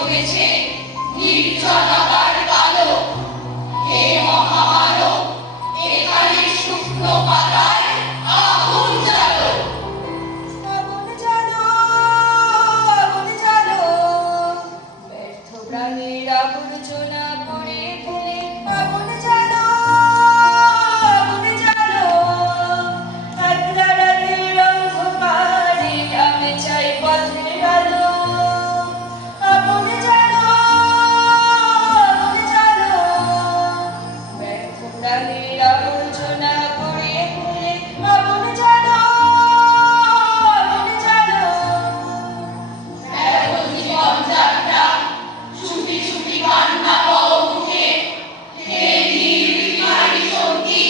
জমেছে নির্জনতার কালো। হে মহামানব, এখানে শুকনো পাতায় আগুন জ্বালো। আগুন জ্বালো, আগুন জ্বালো, ব্যর্থ প্রাণের আবর্জনা পুড়ে ফেলে আগুন জ্বালো, আগুন জ্বালো। একলা রাতের অন্ধকারে আমি চাই পথের আলো। আগুন জ্বালো, আগুন জ্বালো, ব্যর্থ প্রাণের আবর্জনা পুড়ে ফেলে আগুন জ্বালো, আগুন জ্বালো। এত জীবনযাত্রা, চুপি চুপি কান্না পাও মুখে। হে নির্বিকারী সঙ্গী,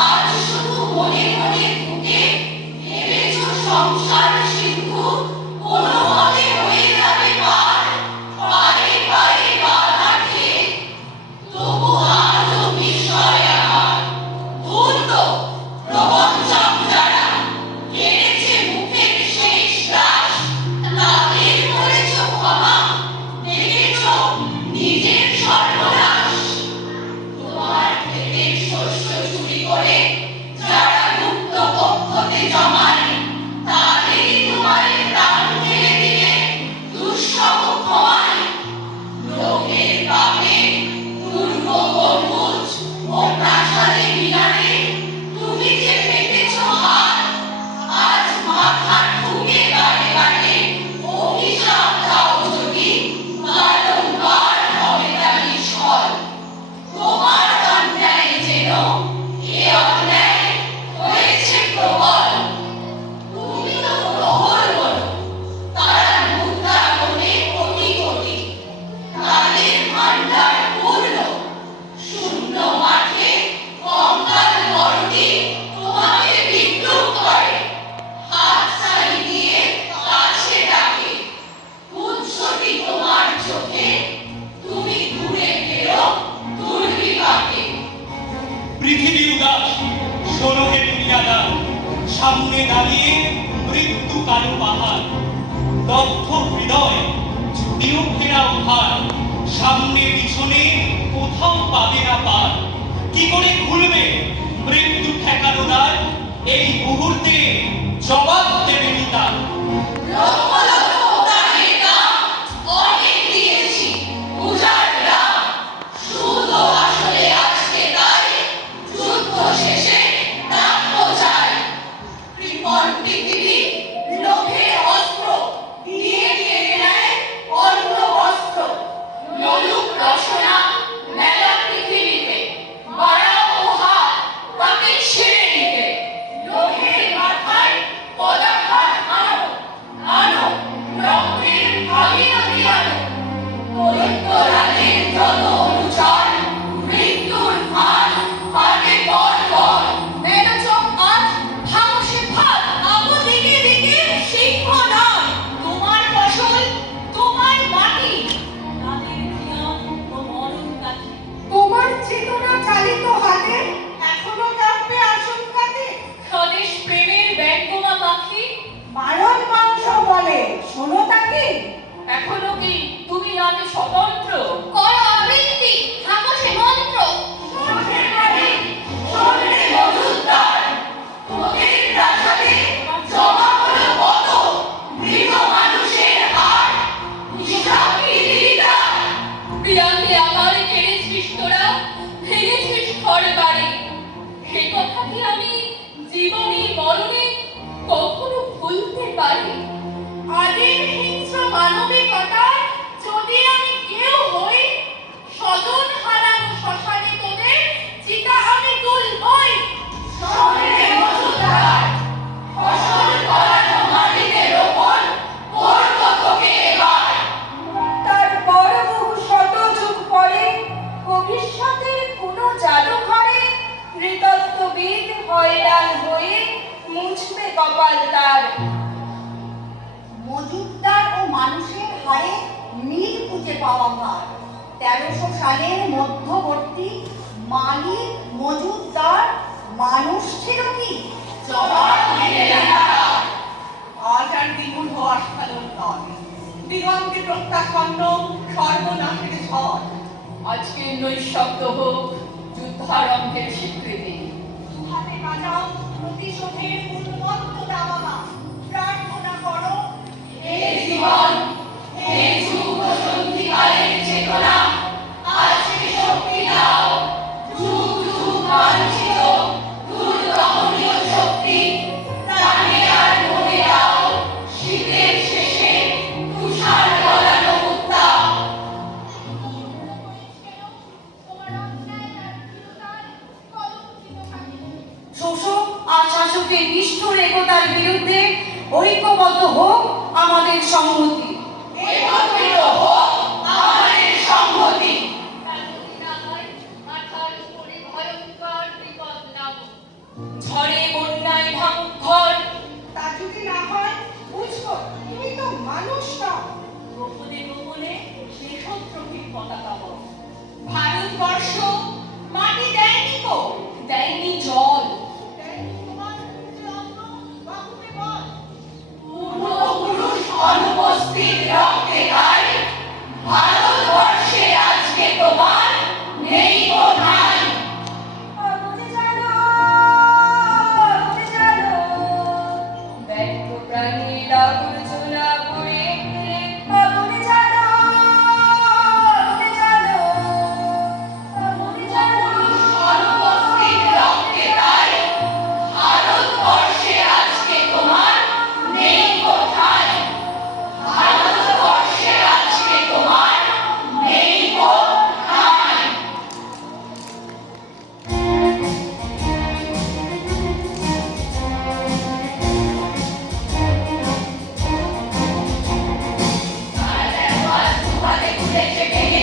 আজ শুধু মনে মনে বুকে ভেবেছ সংসার সিন্ধু কোনো মতে হয়ে যাবে পার। পায়ে পায়ে বাধা খেয়ে তবু আজও বিস্ময় আমার। ধূর্ত প্রবঞ্চক যারা কেড়েছে মুখের শেষ শ্বাস, তাদের করেছ ক্ষমা, দেখেছ নিজের সর্বনাশ। তোমার ক্ষেতের শস্য চুরি করে যারা গুপ্ত কক্ষতে জমায়, তাদেরই তোমায় প্রাণ ফেলে দিলে দুঃসহ ক্ষমায়। লোকের পাপে দুর্গ গম্বুজ ও প্রাসাদে মিনারে তুমি যে পেতেছ হাত, আজ মাথা ঠুকে গাড়ে গাড়ে অভিশাপ দাও যদি, বারংবার হবে তা নিষ্ফল। তোমার অন্যায় যেন এ অন্যায় হয়েছে প্রবল। তুমি তো প্রহর বলো, তারা মুদ্রা গোনে কোটি কোটি, তাদের ভাণ্ডার পূর্ণ। শূন্য মাঠে কঙ্কাল মরটি তোমাকে বিদ্রুপ করে, হাত ছাড়ি দিয়ে কাছে ডাকে। কুৎসটি তোমার চোখে, তুমি ঘুরে ফেরো দুর্বিপাকে। পৃথিবী উদাস, শোনকে দুনিয়াদার, সামনে দাঁড়িয়ে মৃত্যু কালো পাহাড়। দগ্ধ হৃদয় যদিও ফেরাও ভার, সামনে পিছনে কোথাও পাবে না পার। কি করে খুলবে মৃত্যু ঠেকানো দ্বার, এই মুহূর্তে জবাব দেবে তার। লক্ষ লক্ষ প্রাণের দাম অনেক দিয়েছি পূজার রাম, শুধু আসলে আজকে তাই যুদ্ধ শেষে প্রাপ্য চাই। কৃপণ পৃথিবী লোভের অস্ত্র দিয়ে কেড়ে নেয় অন্ন বস্ত্র। লোলুপ রসনা মেলা পৃথিবীতে, বাড়াও হাত তাকে ছেড়ে নিতে। লোভের মাথায় পদাঘাত আনো, আনো রক্তের ভাগীরথী আনো। দৈত্য রাজের যত অনুচর, মৃত্যুর ভান পাবে পর পর। মেরচক আজ খামোশে ভাত, আগুন দিকে দিকে সিংহ নয়। তোমার ফসল, তোমার মাটি, তাদের ধ্যান ও মরণ কাঠি। তোমার চেতনা চালিত হাতে এখনো কাঁপবে আশঙ্কাতে। স্বদেশ প্রেমের ব্যঙ্গমা পাখি, মারণ মাংস বলে শোনো তাকে। এখনো কি তুমি আমি স্বতন্ত্র? করো আবৃত্তি, খামোশে মন্ত্র। শোনে নারী, শোনে মজুমদার, তোদের প্রাসাদে জমা হলো কত মৃত মানুষের হাড়। হিসাব কি দিলি তার? প্রিয়াকে আবার কেড়েছিস তোরা, ভেঙেছিস ঘর বাড়ি। সে কথা কি আমি জীবনে মরণে কখনো ভুলতে পারি? আদিম হিংস্র মানবিকতার যদি আমি কেউ হই, সদন হারানো শ্মশানে তোদের চিতা আমি তুলবই। শোনে মজুমদার, ফসল ফলানো মাটিতে রোপণ করব তোকে এবার। তারপর বহু শত যুগ পরে ভবিষ্যতের কোনো জাদুঘরে নৃতত্ত্ববিদ হয়রান হয়ে মুছবে কপাল তার। মজুমদার ও মানুষের হাড়ে মিল খুঁজে পাওয়া ভার। 1300 সালের মধ্যবর্তী মালিক মজুমদার মানুষ ছিল কি? জবাব দিলে না। আজ আর দ্বিগুণ হওয়ার সাধারণ নয়। দিগন্তে প্রত্যাচ্ছন্ন সর্বনাশের ঝড়। আজকের নৈশব্দ হোক যুদ্ধারম্ভের স্বীকৃতি। হাতে বাজাও প্রতিশোধের উন্মত্ত দাবাবা, প্রার্থনা করো হে জীবন, হে যুগ সন্ধিকালের চেতনা, আজকে শক্তি দাও, যুগ যুগ বাঞ্ছিত দুর্দমনীয় শক্তি, প্রাণে আর মনে দাও শীতের শেষে তুষার গলানো উত্তাপ। শোষক আর শাসকের নিষ্ঠুর একতার বিরুদ্ধে ঐক্যবদ্ধ হোক আমাদের সংহতি। একত্রিত হোক আমাদের সংহতি। ঝড়ে বন্যায় ভাঙুক ঘর, তা যদি না হয় বুঝবো তুমি তো মানুষ নও। গোপনে গোপনে দেশদ্রোহীর পতাকা বড়। ভারতবর্ষ মাটি দেয়নি তো, দেয়নি জল। পূর্বপুরুষ অনুপস্থিত রক্তে গায়, ভারতবর্ষে আজকে তোমার নেই কোথায়। ব্যর্থ প্রাণীর আবর্জনা বয়ে ফেলে আগুনে জ্বালো, আগুনে জ্বালো, আগুনে জ্বালো। অনুপস্থিত রক্তে গায়, ভারতবর্ষে আজকে তোমার নেই কোথায়। ভারতবর্ষে আজকে তোমার নেই কোথায়। হাতে খুলেছে ভেঙে